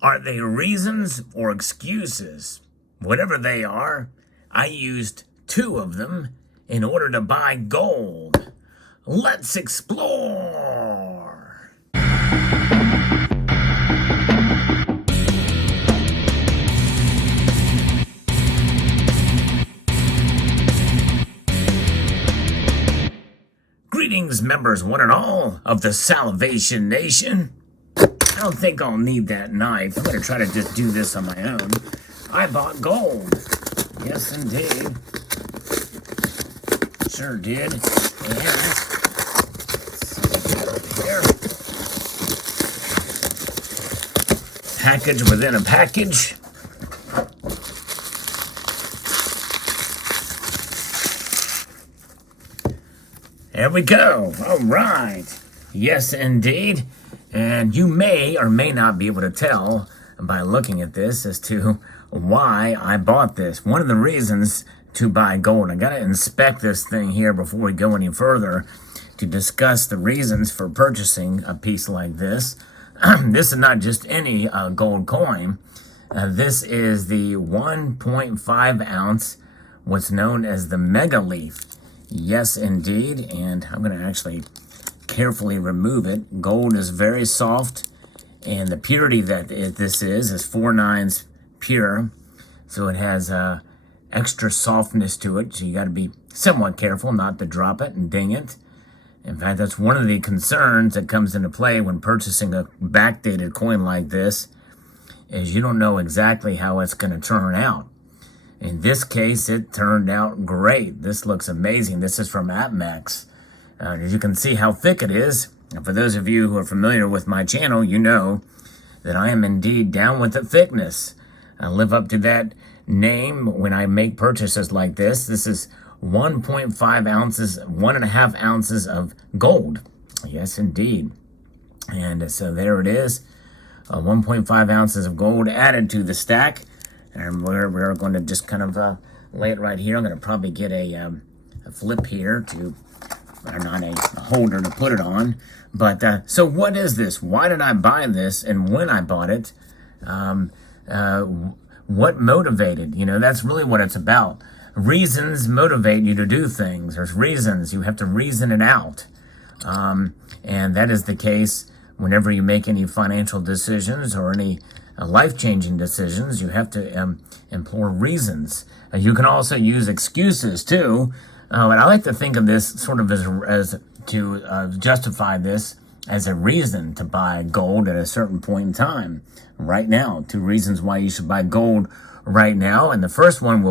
Are they reasons or excuses? Whatever they are, I used two of them in order to buy gold. Let's explore. Greetings, members one and all of the Salvation Nation. I don't think I'll need that knife. I'm going to try to just do this on my own. I bought gold. Yes, indeed. Sure did. And here. Package within a package. There we go. All right. Yes, indeed. And you may or may not be able to tell by looking at this as to why I bought this. One of the reasons to buy gold, I got to inspect this thing here before we go any further to discuss the reasons for purchasing a piece like this. This is not just any gold coin. This is the 1.5 ounce, what's known as the Megaleaf. Yes, indeed. And I'm going to actually carefully remove it. Gold is very soft, and the purity that this is 4/9 pure, so it has extra softness to it, so you got to be somewhat careful not to drop it and ding it. In fact, that's one of the concerns that comes into play when purchasing a backdated coin like this, is you don't know exactly how it's going to turn out. In this case, it turned out great. This looks amazing. This is from APMEX. As you can see how thick it is. And for those of you who are familiar with my channel, you know that I am indeed down with the thickness. I live up to that name when I make purchases like this. This is 1.5 ounces, 1.5 ounces of gold. Yes, indeed. And so there it is. 1.5 ounces of gold added to the stack. And we're going to just kind of lay it right here. I'm going to probably get a flip here to... not a holder to put it on. But so what is this? Why did I buy this? And when I bought it, what motivated? You know, that's really what it's about. Reasons motivate you to do things. There's reasons. You have to reason it out. And that is the case whenever you make any financial decisions or any life-changing decisions. You have to employ reasons. You can also use excuses too. But I like to think of this sort of as to justify this as a reason to buy gold at a certain point in time. Right now, 2 reasons why you should buy gold right now. And the first one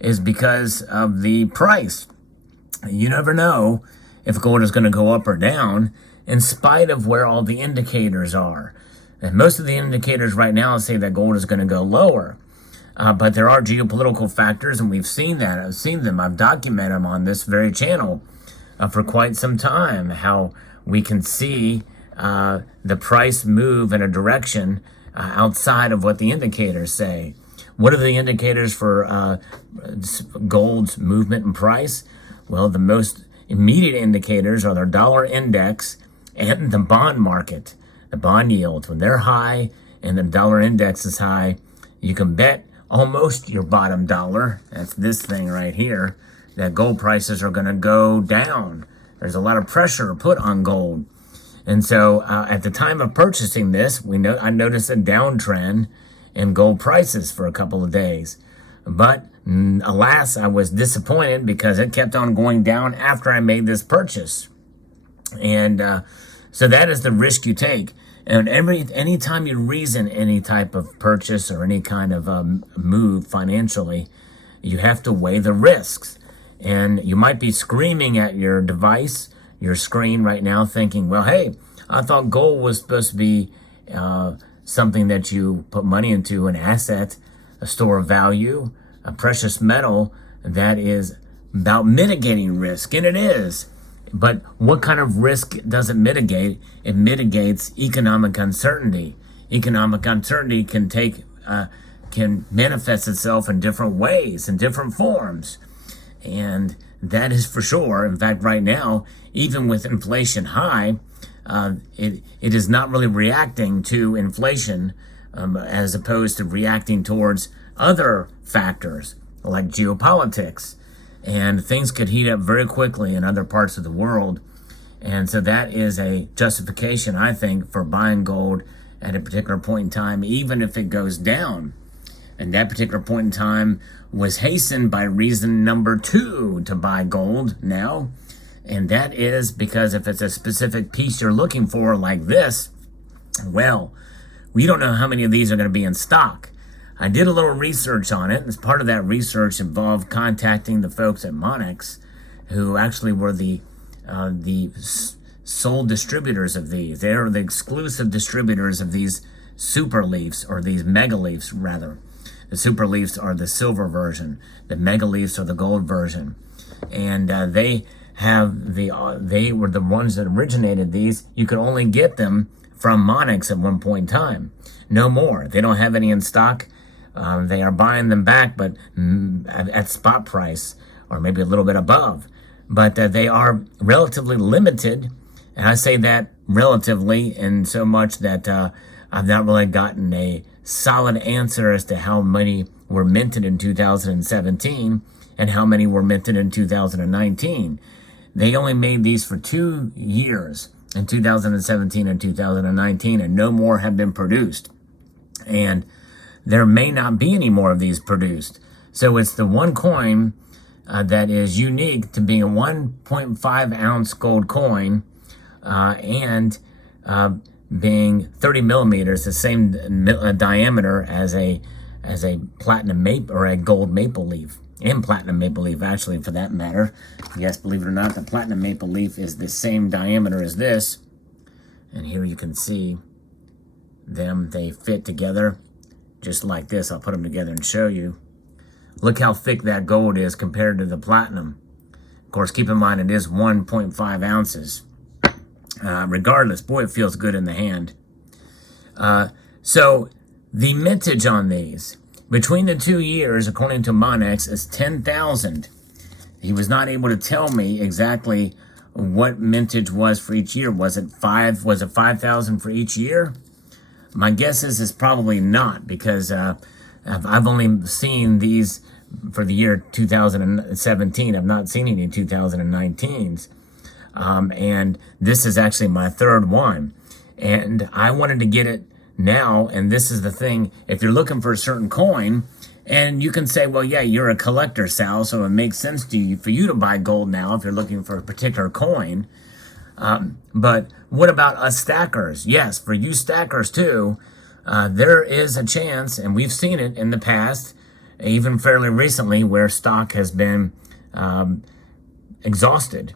is because of the price. You never know if gold is going to go up or down in spite of where all the indicators are. And most of the indicators right now say that gold is going to go lower. But there are geopolitical factors, and we've seen that. I've seen them. I've documented them on this very channel for quite some time, how we can see the price move in a direction outside of what the indicators say. What are the indicators for gold's movement and price? Well, the most immediate indicators are their dollar index and the bond market, the bond yields. When they're high and the dollar index is high, you can bet almost your bottom dollar, that's this thing right here, that gold prices are going to go down. There's a lot of pressure put on gold. And so at the time of purchasing this, I noticed a downtrend in gold prices for a couple of days. But alas, I was disappointed because it kept on going down after I made this purchase. And so that is the risk you take. And anytime you reason any type of purchase or any kind of move financially, you have to weigh the risks. And you might be screaming at your device, your screen right now, thinking, well, hey, I thought gold was supposed to be something that you put money into, an asset, a store of value, a precious metal that is about mitigating risk. And it is. But what kind of risk does it mitigate? It mitigates economic uncertainty. Economic uncertainty can manifest itself in different ways, in different forms. And that is for sure. In fact, right now, even with inflation high, it is not really reacting to inflation as opposed to reacting towards other factors like geopolitics. And things could heat up very quickly in other parts of the world. And so that is a justification, I think, for buying gold at a particular point in time, even if it goes down. And that particular point in time was hastened by reason number 2 to buy gold now. And that is because if it's a specific piece you're looking for like this, well, we don't know how many of these are going to be in stock. I did a little research on it. As part of that research involved contacting the folks at Monex, who actually were the sole distributors of these. They are the exclusive distributors of these super leafs, or these mega leafs rather. The super leafs are the silver version. The mega leafs are the gold version. And they were the ones that originated these. You could only get them from Monex at one point in time. No more. They don't have any in stock. They are buying them back, but at spot price, or maybe a little bit above. But they are relatively limited. And I say that relatively in so much that I've not really gotten a solid answer as to how many were minted in 2017 and how many were minted in 2019. They only made these for 2 years, in 2017 and 2019, and no more have been produced. And there may not be any more of these produced. So it's the one coin that is unique to being a 1.5 ounce gold coin and being 30 millimeters, the same diameter as a platinum maple or a gold maple leaf, and platinum maple leaf actually, for that matter. Yes, believe it or not, the platinum maple leaf is the same diameter as this. And here you can see them. They fit together just like this. I'll put them together and show you. Look how thick that gold is compared to the platinum. Of course, keep in mind it is 1.5 ounces. Regardless, boy, it feels good in the hand. So the mintage on these between the 2 years, according to Monex, is 10,000. He was not able to tell me exactly what mintage was for each year. Was it 5,000 for each year? My guess is it's probably not, because I've only seen these for the year 2017. I've not seen any 2019s. And this is actually my third one. And I wanted to get it now. And this is the thing. If you're looking for a certain coin, and you can say, well, yeah, you're a collector, Sal, so it makes sense to you for you to buy gold now if you're looking for a particular coin. But what about us stackers? Yes, for you stackers too, there is a chance, and we've seen it in the past, even fairly recently, where stock has been exhausted.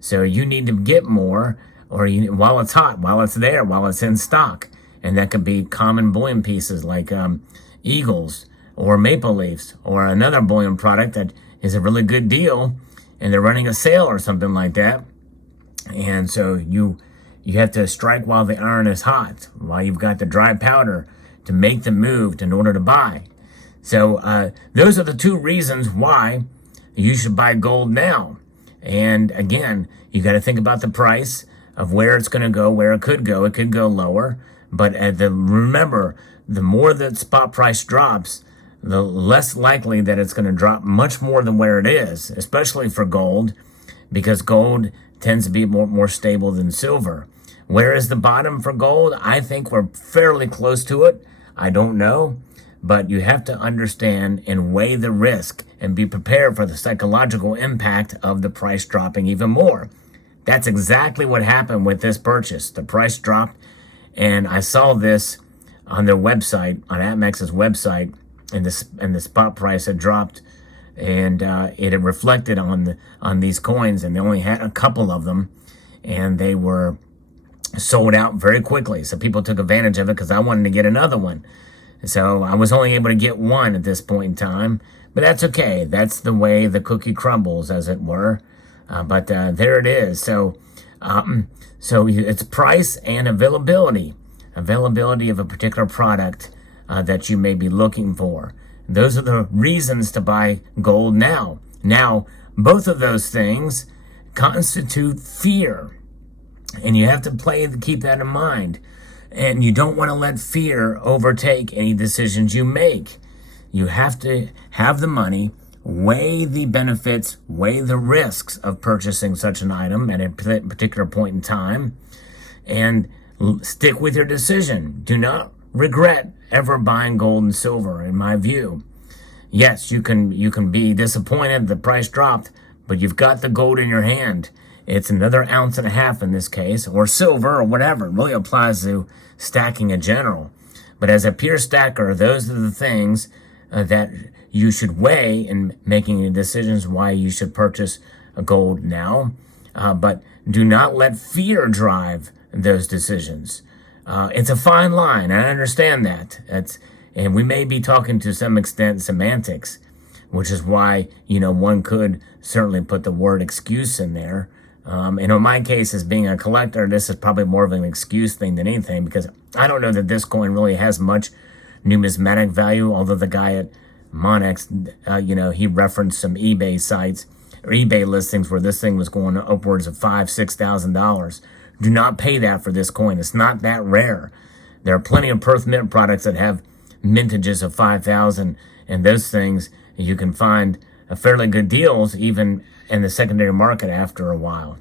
So you need to get more, or while it's hot, while it's there, while it's in stock. And that could be common bullion pieces like eagles or maple leafs, or another bullion product that is a really good deal, and they're running a sale or something like that. And so you have to strike while the iron is hot, while you've got the dry powder to make the move in order to buy. So those are the two reasons why you should buy gold now. And again, you got to think about the price of where it's going to go, where it could go. It could go lower. But remember, the more that spot price drops, the less likely that it's going to drop much more than where it is, especially for gold, because gold tends to be more stable than silver. Where is the bottom for gold? I think we're fairly close to it. I don't know. But you have to understand and weigh the risk and be prepared for the psychological impact of the price dropping even more. That's exactly what happened with this purchase. The price dropped, and I saw this on their website, on APMEX's website, and the spot price had dropped, and it had reflected on these coins, and they only had a couple of them, and they were sold out very quickly. So people took advantage of it because I wanted to get another one. So I was only able to get one at this point in time, but that's okay. That's the way the cookie crumbles, as it were. But there it is. So it's price and availability of a particular product that you may be looking for. Those are the reasons to buy gold now. Now, both of those things constitute fear, and you have to keep that in mind. And you don't want to let fear overtake any decisions you make. You have to have the money, weigh the benefits, weigh the risks of purchasing such an item at a particular point in time, and stick with your decision. Do not regret ever buying gold and silver, in my view. Yes, you can be disappointed the price dropped, but you've got the gold in your hand. It's another ounce and a half in this case, or silver, or whatever. It really applies to stacking in general. But as a pure stacker, those are the things that you should weigh in making your decisions why you should purchase gold now. But do not let fear drive those decisions. It's a fine line. I understand that. And we may be talking to some extent semantics, which is why, one could certainly put the word excuse in there. And in my case, as being a collector, this is probably more of an excuse thing than anything, because I don't know that this coin really has much numismatic value, although the guy at Monex, he referenced some eBay sites or eBay listings where this thing was going upwards of $5,000-$6,000. Do not pay that for this coin. It's not that rare. There are plenty of Perth Mint products that have mintages of 5,000, and those things you can find fairly good deals even in the secondary market after a while.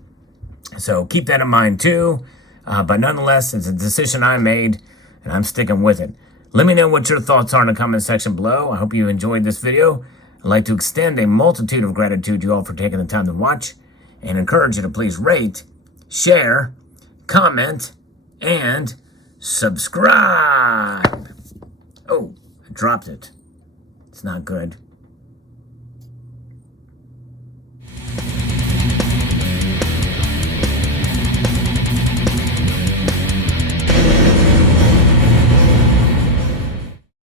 So keep that in mind too. But nonetheless, it's a decision I made, and I'm sticking with it. Let me know what your thoughts are in the comment section below. I hope you enjoyed this video. I'd like to extend a multitude of gratitude to you all for taking the time to watch, and encourage you to please rate, share, comment, and subscribe. Oh, I dropped it. It's not good.